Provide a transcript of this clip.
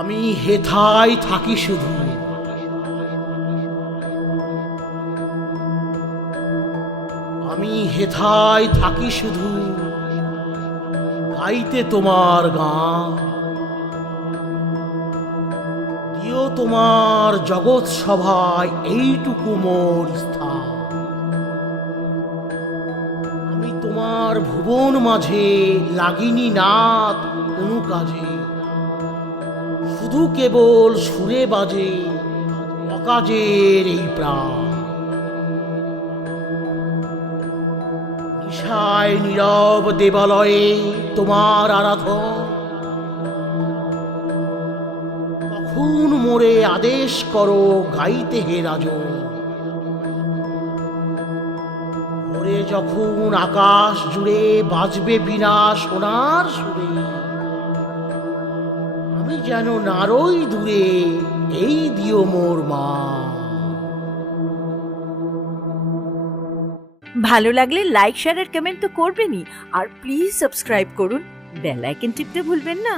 আমি হেথায় থাকি শুধু, আমি হেথায় থাকি শুধু, গাইতে তোমার গান। দিও তোমার জগৎ সভায় এইটুকু মোর স্থান। আমি তোমার ভুবন মাঝে লাগিনি নাথ কোনো কাজে, শুধু কেবল সুরে বাজে অকাজের এই প্রাণ। নিশায় নীরব দেবালয়ে তোমার আরাধন, তখন মোরে আদেশ করো গাইতে হে রাজন। ভোরে যখন আকাশ জুড়ে বাজবে বীণা সোনার সুরে, আমি যেন নারই দূরে এই দিও মোর মা। ভালো লাগলে লাইক শেয়ার আর কমেন্ট তো করবেনই, আর প্লিজ সাবস্ক্রাইব করুন, বেল আইকন টিপতে ভুলবেন না।